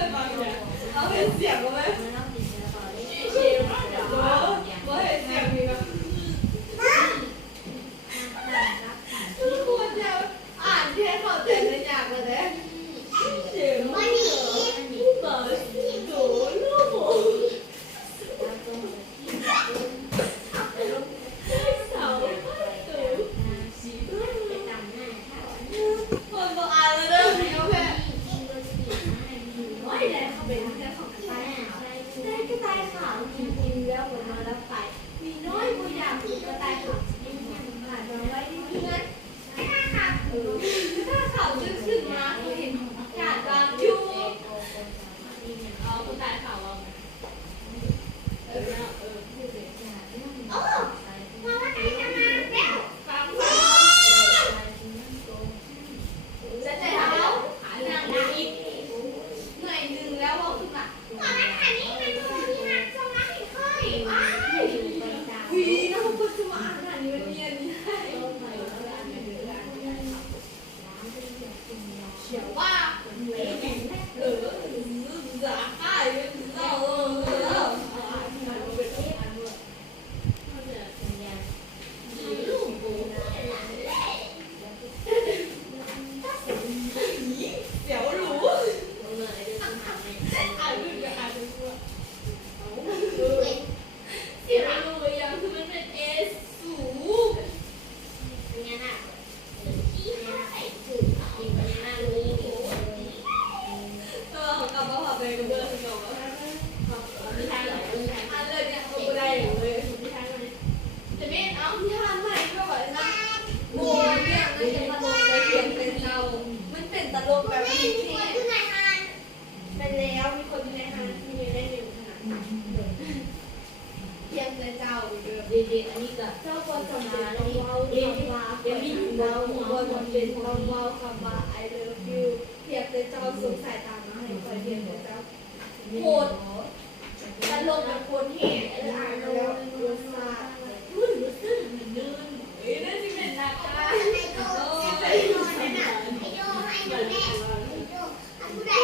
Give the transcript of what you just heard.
เอาเป็นเสียงก็ไหมเสียงว่าเห็นเสียงมีแบบทุกคนจะอ่านเทียนเขาเต็มเลยจากเลยนะเสียงมันนี่เปิดดูลูกคนบอกอ่านแล้วเด้อพี่น้องแม่ได้กระต่ายขาวกินแล้วหมดมาแล้วไปมีน้อยกูอยากกินกระต่ายขาวกินผ่านมาไว้ที่เพื่อนถ้าเขาดึกขึ้นมาเขาเห็นกาดบางอยู่เอากระต่ายขาวเอามาว่าไหนจะมาแล้วฟังจะใจเท้าหาหนังอีกเหนื่อยหนึ่งแล้วบอกคุณอ่ะวีนะพวกคุณจะมาอ่านขนาดนี้มันเนียนนี่ให้เขียวว่าจะฆ่าเป็นเราเดี๋ยวรู้อ่านดูจะอ่านดูว่าเสียรู้ยังคือมันเป็นเอสูเขากลับมาผับไปกับเพื่อนเขาบอกว่าพี่ทานไหนอันเลยเนี่ยกูได้เลยพี่ทานไหนจะไม่เอาพี่ทานไหนก็แบบนั้นโมเนี่ยมันจะมาลงไปเขียนเป็นเรามันเป็นตลกแบบนี้เป็นแล้วมีคนในฮานมีได้หนึ่งขนาดเพียงแต่เจ้าเด็กๆอันนี้ก็เจ้าคนสมาแล้วว้าวเด็กๆเดี๋ยวนี้เราคนมันเป็นเราว้าวคำว่า I love you เพียงแต่เจ้าสงสัยตามมาให้คอยเพียงแต่เจ้าโคตรตลกแบบคนแห่อ่านแล้วรสชาติรุ่นซึ่งเหมือนเดิมนั่นสิเป็นนักการไอ้โดให้แม่ไอ้โดให้แม่